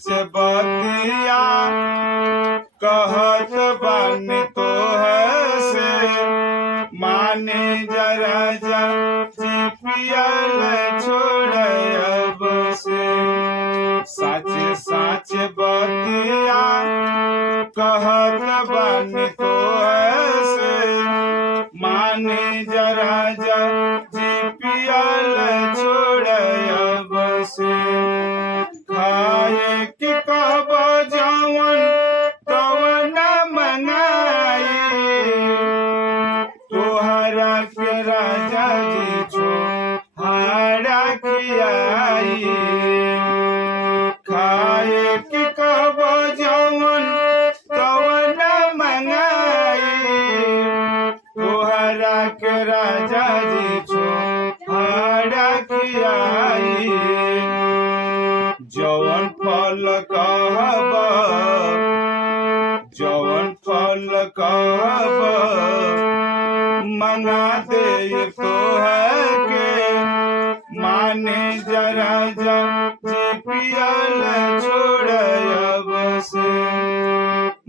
साच बतिया कहत बानी तो है से माने जरा जा जी पियल छोड़ अब से साच साच बतिया कहत बानी तो है से माने जरा जा जी पियल छोड़ अब से खाए कि कहब जवन तवन मंगाई तोहरा के राजा जी छोहारा खियाई खाए कि कहब जवन तवन मंगाई तोहरा के राजा जी छोहारा खियाई जवन फल कहब जवन फल कहब मंगा दे तो है के माने जरा जा जी पियल छोड़ अब से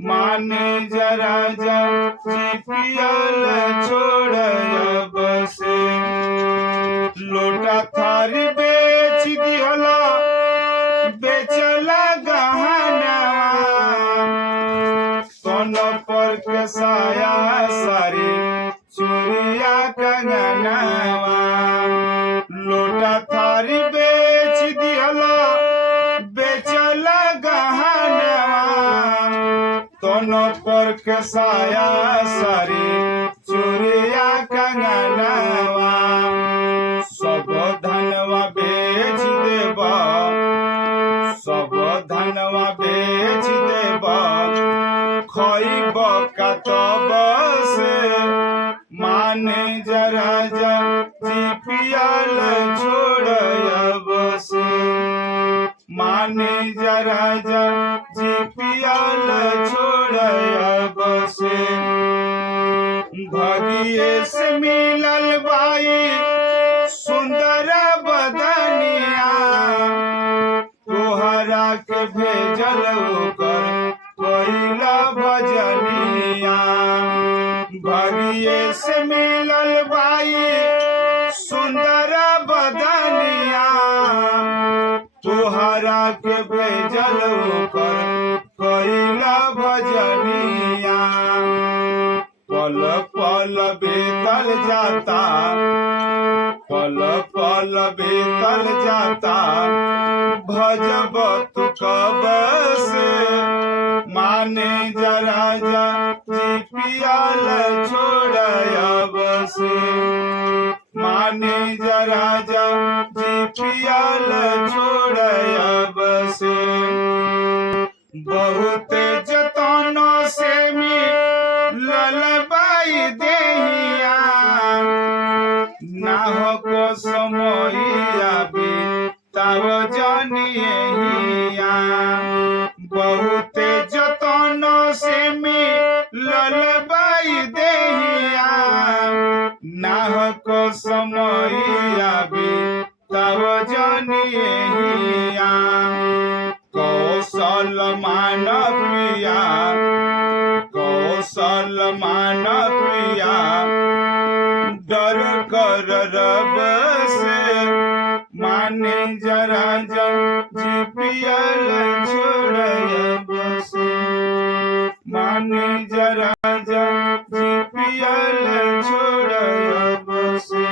माने जरा जा जी पियल छोड़ अब से लोटा थारी बेच दिहला बेचला गहना सोनो पर के साया सारी चूड़िया कंगनवा लोटा थारी बेच दिहला बेचला गहनवा सोनो पर के साया सारी चूड़िया कंगनवा सब धनवा बेच देबा सब धनवा बेच देबा खइब कतब से माने जरा जा जी पियल छोड़ अब से माने जरा जा जी पियल छोड़ अब से भगिए से मिलल बाई सुंदर बदनिया तोहरा के भेजल कर कोइला भजनिया भगिए से मिलल बाई सुंदर बदनिया तोहरा के भेजल कर कोइला भजनिया पल पल बीतल जाता पल पल बीतल जाता भजब तू कब से माने जरा जा जी पियल छोड़ अब से माने जरा जा जी पियल छोड़ अब से बहुत जतनों से मिलल बाई देहिया ना हो को समोइया बिताव जनिया बहुत जतनों से मिलल बाई देहिया ना हो को समोइया बिताव जनिया कौशल मान प्रिया कौशल मान प्रिया डर कर रब से माने जरा जा जी पियल छोड़ अब से माने जरा जा जी पियल छोड़ अब से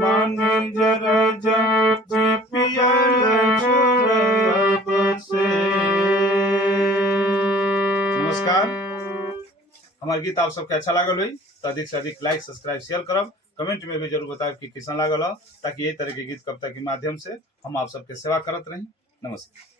माने जरा जा जी पियल छोड़ अब से। नमस्कार, हमारे गीत आप सबके अच्छा लागल हुई तो अधिक से अधिक लाइक सब्सक्राइब शेयर करब कमेंट में भी जरूर बताएं कि कैसा लागल हो ताकि ये तरह के गीत कविता के माध्यम से हम आप सबके सेवा करत रही। नमस्कार।